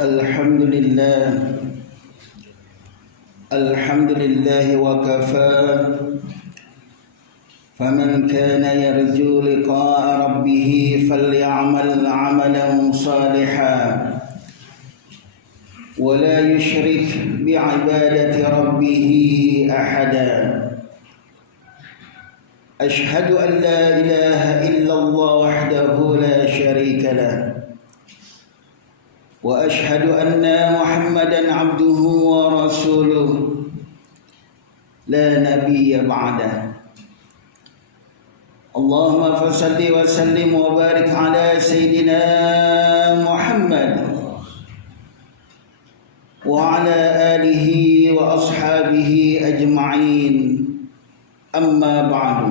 الحمد لله وكفى فمن كان يرجو لقاء ربه فليعمل عملا صالحا ولا يشرك بعبادة ربه أحدا أشهد أن لا إله إلا الله وحده لا شريك له وأشهد أن محمدا عبده ورسوله لا نبي بعده اللهم فصل وسلم وبارك على سيدنا محمد وعلى آله وأصحابه أجمعين أما بعد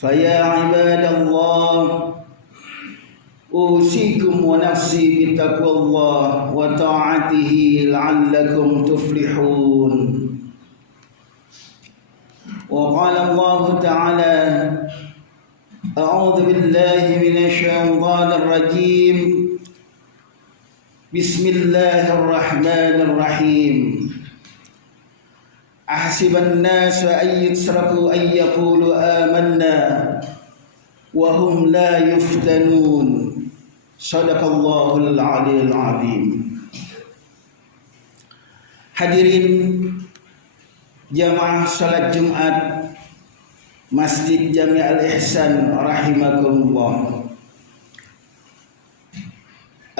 فيا عباد الله أوصيكم ونفسي بتقوى الله وطاعته لعلكم تفلحون وقال الله تعالى أعوذ بالله من الشيطان الرجيم بسم الله الرحمن الرحيم أحسب الناس أن يتركوا أن يقولوا آمنا وهم لا يفتنون صدق الله العلي العظيم. Hadirin jamaah salat Jumat Masjid Jami' Al-Ihsan rahimakumullah.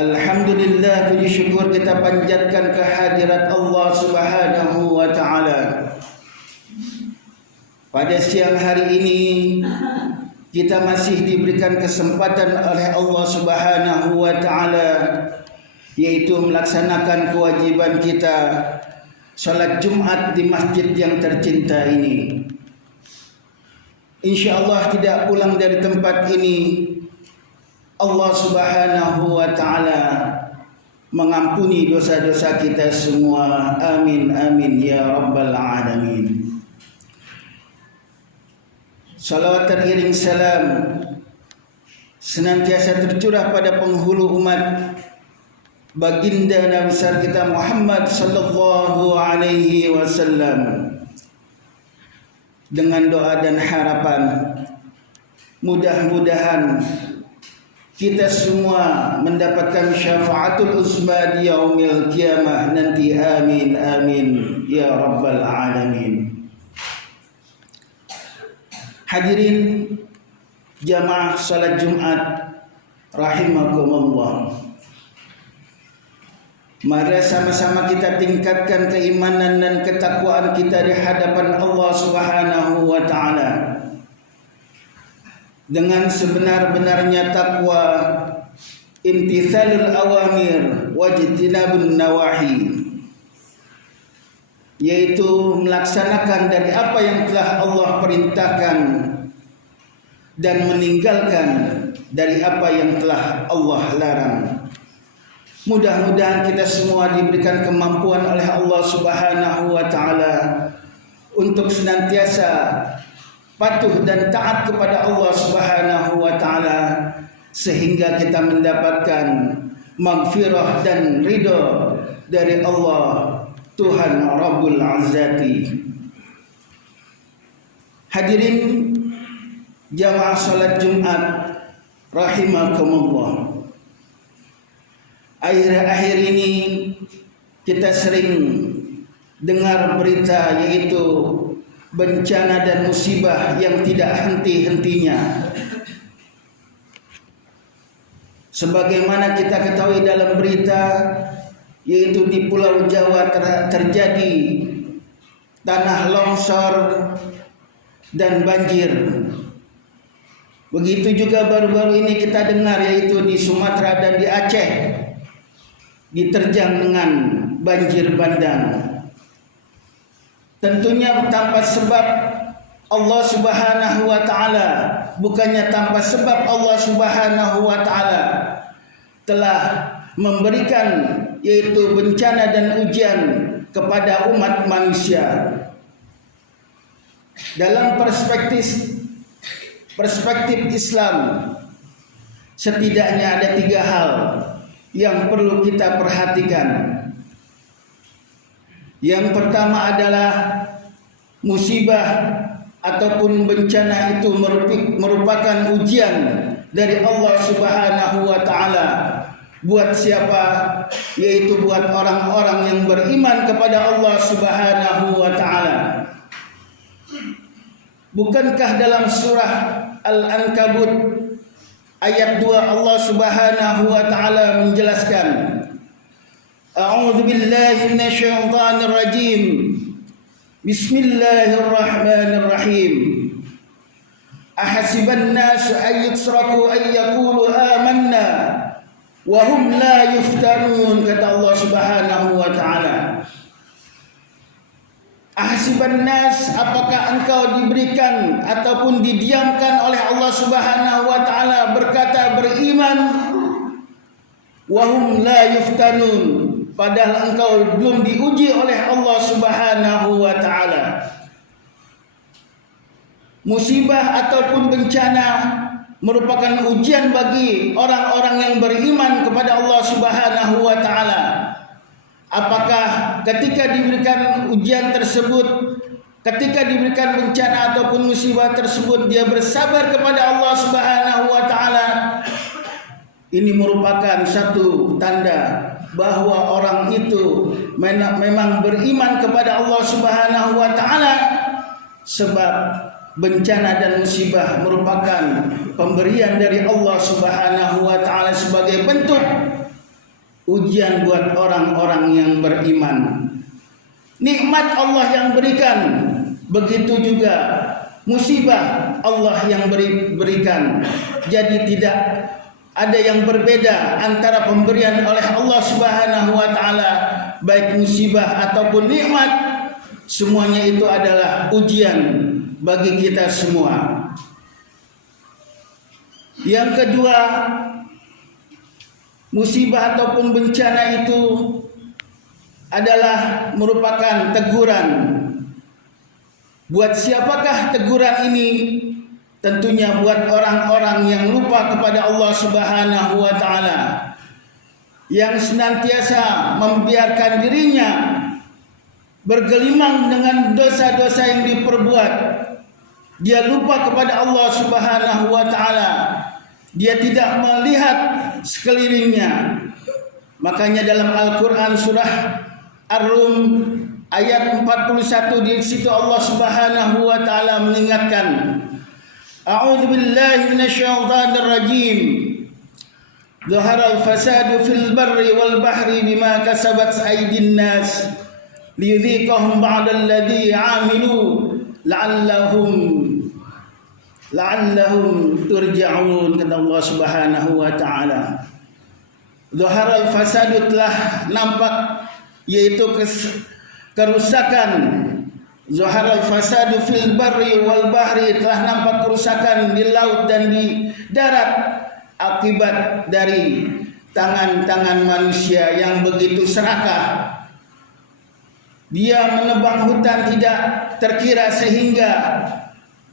Alhamdulillah, puji syukur kita panjatkan kehadirat Allah Subhanahu wa taala. Pada siang hari ini kita masih diberikan kesempatan oleh Allah Subhanahu wa taala, yaitu melaksanakan kewajiban kita salat Jumat di masjid yang tercinta ini. Insyaallah tidak pulang dari tempat ini Allah Subhanahu wa taala mengampuni dosa-dosa kita semua. Amin amin ya rabbal alamin. Salawat teriring salam senantiasa tercurah pada penghulu umat baginda Nabi besar kita Muhammad sallallahu alaihi wasallam, dengan doa dan harapan mudah-mudahan kita semua mendapatkan syafaatul uzma di yaumil qiyamah nanti. Amin amin ya rabbal alamin. Hadirin jamaah salat Jumat rahimakumullah, mari sama-sama kita tingkatkan keimanan dan ketakwaan kita di hadapan Allah Subhanahu wa taala dengan sebenar-benarnya takwa, imtithalul awamir wajtinabun nawahi, yaitu melaksanakan dari apa yang telah Allah perintahkan dan meninggalkan dari apa yang telah Allah larang. Mudah-mudahan kita semua diberikan kemampuan oleh Allah Subhanahu wa taala untuk senantiasa patuh dan taat kepada Allah Subhanahu wa taala sehingga kita mendapatkan maghfirah dan ridha dari Allah Tuhan Rabbul Azzati. Hadirin jamaah salat Jumat rahimakumullah, akhir-akhir ini kita sering dengar berita yaitu bencana dan musibah yang tidak henti-hentinya. Sebagaimana kita ketahui dalam berita, yaitu di Pulau Jawa terjadi tanah longsor dan banjir. Begitu juga baru-baru ini kita dengar yaitu di Sumatera dan di Aceh diterjang dengan banjir bandang. Tentunya tanpa sebab Allah Subhanahu wa taala, bukannya tanpa sebab Allah Subhanahu wa taala telah memberikan yaitu bencana dan ujian kepada umat manusia. Dalam perspektif Islam, setidaknya ada 3 hal yang perlu kita perhatikan. Yang pertama adalah musibah ataupun bencana itu merupakan ujian dari Allah Subhanahu wa taala. Buat siapa? Yaitu buat orang-orang yang beriman kepada Allah Subhanahu wa taala. Bukankah dalam surah Al-Ankabut ayat 2 Allah Subhanahu wa taala menjelaskan, A'udzu billahi minasyaitonir rajim. Bismillahirrahmanirrahim. Ahasiban nasu ay yutraku ay yaqulu amanna wa hum la yuftanun, kata Allah Subhanahu wa taala. Ahasiban nas, apakah engkau diberikan ataupun didiamkan oleh Allah Subhanahu wa taala berkata beriman, wa hum la yuftanun, padahal engkau belum diuji oleh Allah Subhanahu wa taala. Musibah ataupun bencana merupakan ujian bagi orang-orang yang beriman kepada Allah Subhanahu wa taala. Apakah ketika diberikan ujian tersebut, ketika diberikan bencana ataupun musibah tersebut, dia bersabar kepada Allah Subhanahu wa taala? Ini merupakan satu tanda bahwa orang itu memang beriman kepada Allah Subhanahu wa taala, sebab bencana dan musibah merupakan pemberian dari Allah Subhanahu wa taala sebagai bentuk ujian buat orang-orang yang beriman. Nikmat Allah yang berikan, begitu juga musibah Allah yang berikan. Jadi tidak ada yang berbeda antara pemberian oleh Allah Subhanahu wa taala, baik musibah ataupun nikmat, semuanya itu adalah ujian bagi kita semua. Yang kedua, musibah ataupun bencana itu adalah merupakan teguran. Buat siapakah teguran ini? Tentunya buat orang-orang yang lupa kepada Allah Subhanahu wa taala, yang senantiasa membiarkan dirinya bergelimang dengan dosa-dosa yang diperbuat. Dia lupa kepada Allah Subhanahu wa taala. Dia tidak melihat sekelilingnya. Makanya dalam Al-Qur'an surah Ar-Rum ayat 41, di situ Allah Subhanahu wa taala mengingatkan, A'udzu billahi minasyaitonir rajim. Dhaharal fasadu fil barri wal bahri bima kasabat aydin nas liyudhiqahum ba'dal ladzi 'amilu la'allahum turja'un, kata Allah Subhanahu wa taala. Dhaharal fasadu, telah nampak, yaitu kerusakan. Zaharal fasadu fil barri wal bahri, telah nampak kerusakan di laut dan di darat akibat dari tangan-tangan manusia yang begitu serakah. Dia menebang hutan tidak terkira sehingga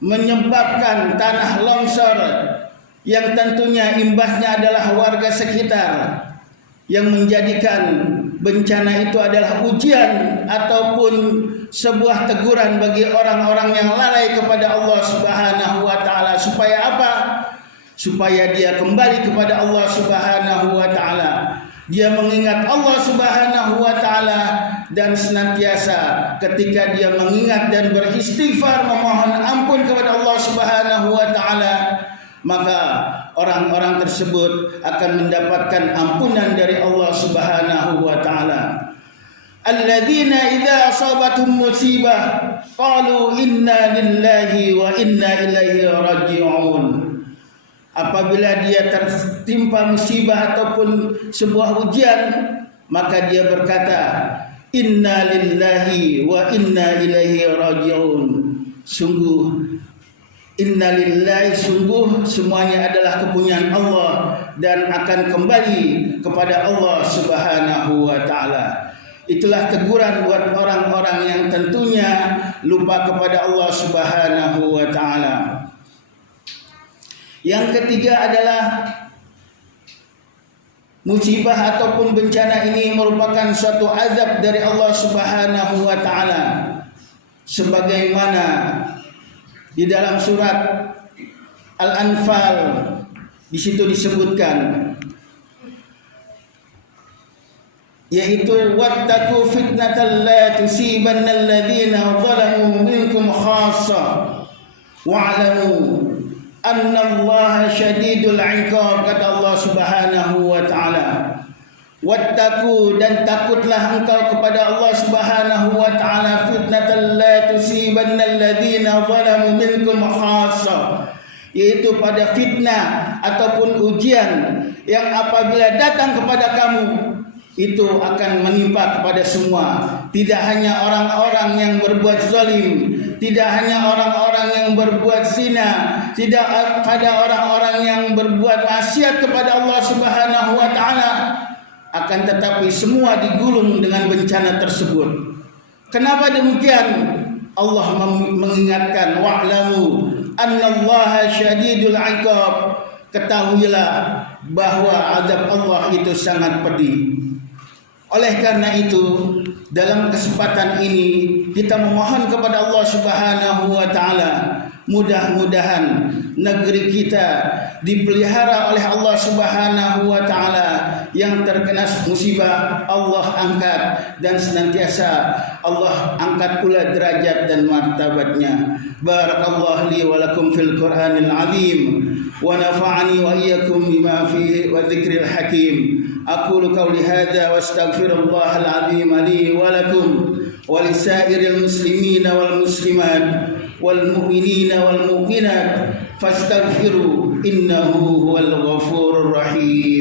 menyebabkan tanah longsor, yang tentunya imbasnya adalah warga sekitar, yang menjadikan bencana itu adalah ujian ataupun sebuah teguran bagi orang-orang yang lalai kepada Allah Subhanahu wa taala. Supaya apa? Supaya dia kembali kepada Allah Subhanahu wa taala. Dia mengingat Allah Subhanahu wa taala, dan senantiasa ketika dia mengingat dan beristighfar memohon ampun kepada Allah Subhanahu wa taala, maka orang-orang tersebut akan mendapatkan ampunan dari Allah Subhanahu wa taala. Alladzina idza asabatuhum musibah qalu inna lillahi wa inna ilaihi raji'un. Apabila dia tertimpa musibah ataupun sebuah ujian, maka dia berkata, inna lillahi wa inna ilaihi raji'un. Sungguh inna lillahi, sungguh semuanya adalah kepunyaan Allah dan akan kembali kepada Allah Subhanahu wa taala. Itulah teguran buat orang-orang yang tentunya lupa kepada Allah Subhanahu wa taala. Yang ketiga adalah musibah ataupun bencana ini merupakan suatu azab dari Allah Subhanahu wa taala. Sebagaimana di dalam surat Al-Anfal di situ disebutkan, yaitu wattaqu fitnatan la tusibanna alladhina zalamu minkum khassa wa'lamu annallaha syadidul 'iqab. Kata Allah Subhanahu wa taala, wattaqu, dan takutlah engkau kepada Allah Subhanahu wa taala, fitnatan la tusibanna alladhina zalamu minkum khassa, yaitu pada fitnah ataupun ujian yang apabila datang kepada kamu itu akan menimpa kepada semua. Tidak hanya orang-orang yang berbuat zalim, tidak hanya orang-orang yang berbuat zina, tidak pada orang-orang yang berbuat maksiat kepada Allah Subhanahu wa taala, akan tetapi semua digulung dengan bencana tersebut. Kenapa demikian? Allah mengingatkan, wa'lamu annallaha syadidul 'iqab. Ketahuilah bahwa azab Allah itu sangat pedih. Oleh karena itu, dalam kesempatan ini kita memohon kepada Allah Subhanahu wa taala, mudah-mudahan negeri kita dipelihara oleh Allah Subhanahu wa taala. Yang terkena musibah Allah angkat, dan senantiasa Allah angkat pula derajat dan martabatnya. Barakallahu li wa lakum fil Qur'anil azim, wa nafa'ani wa iyyakum bima fihi wa dzikril hakim. Aqulu qawli hadza wa astaghfirullahal azim li wa lakum wa lisairil muslimina wal muslimat wal mu'minina wal mu'minat fastaghfiru innahu huwal ghafurur rahim.